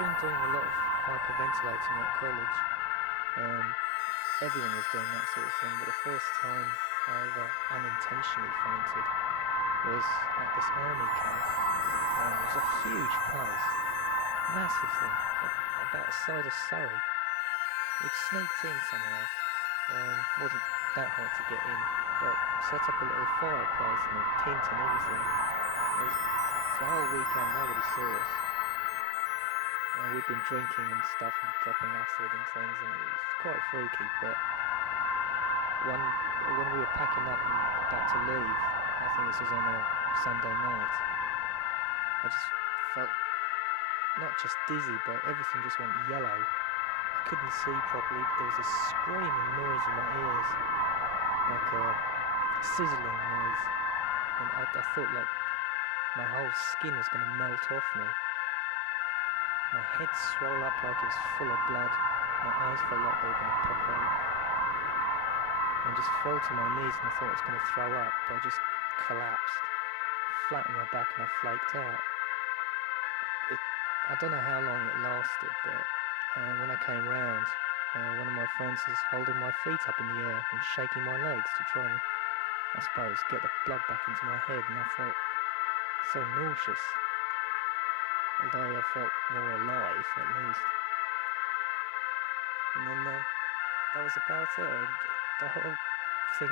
been doing a lot of hyperventilating at college. Um, Everyone was doing that sort of thing, but the first time I ever unintentionally fainted was at this army camp. It was a huge place, massive thing, about the size of Surrey. We'd sneaked in somehow. Wasn't that hard to get in, but set up a little fireplace and a tent and everything. It was the whole weekend nobody saw us. We'd been drinking and stuff and dropping acid and things, and it was quite freaky. But when we were packing up and about to leave, I think this was on a Sunday night, I just felt not just dizzy, but everything just went yellow. I couldn't see properly. There was a screaming noise in my ears, like a sizzling noise, and I thought like my whole skin was going to melt off me. My head swelled up like it was full of blood. My eyes felt like they were going to pop out. I just fell to my knees and I thought I was going to throw up, but I just collapsed, flat on my back, and I flaked out. I don't know how long it lasted, but when I came round, one of my friends was holding my feet up in the air and shaking my legs to try and, I suppose, get the blood back into my head, and I felt so nauseous. Although I felt more alive, at least. And then that was about it. The whole thing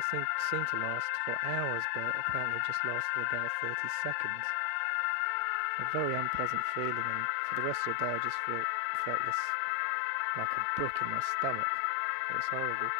seemed to last for hours, but apparently it just lasted about 30 seconds. A very unpleasant feeling, and for the rest of the day I just felt this like a brick in my stomach. It was horrible.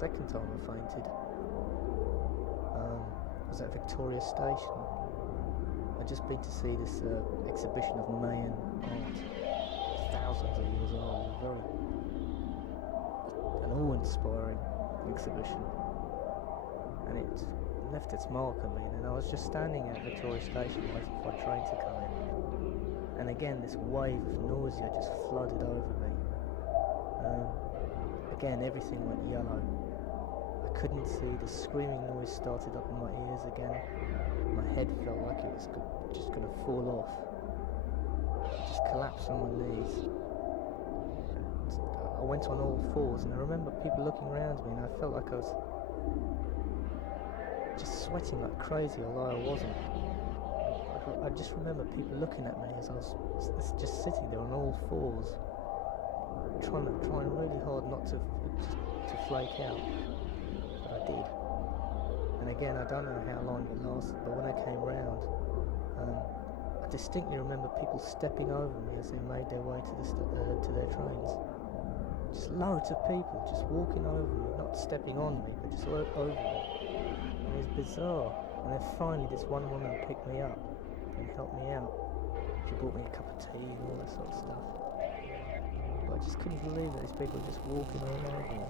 Second time I fainted was at Victoria Station. I'd just been to see this exhibition of Mayan art, thousands of years old. An awe-inspiring exhibition, and it left its mark on me. And I was just standing at Victoria Station waiting for a train to come in, and again this wave of nausea just flooded over me. Again, everything went yellow. I couldn't see. The screaming noise started up in my ears again. My head felt like it was just going to fall off. I just collapsed on my knees. I went on all fours, and I remember people looking around me, and I felt like I was just sweating like crazy, although I wasn't. I just remember people looking at me as I was just sitting there on all fours, trying really hard not to flake out, but I did. And again, I don't know how long it lasted, but when I came round, I distinctly remember people stepping over me as they made their way to their trains. Just loads of people just walking over me, not stepping on me, but just over me. And it was bizarre. And then finally this one woman picked me up and helped me out. She bought me a cup of tea and all that sort of stuff. But I just couldn't believe that these people were just walking all over me.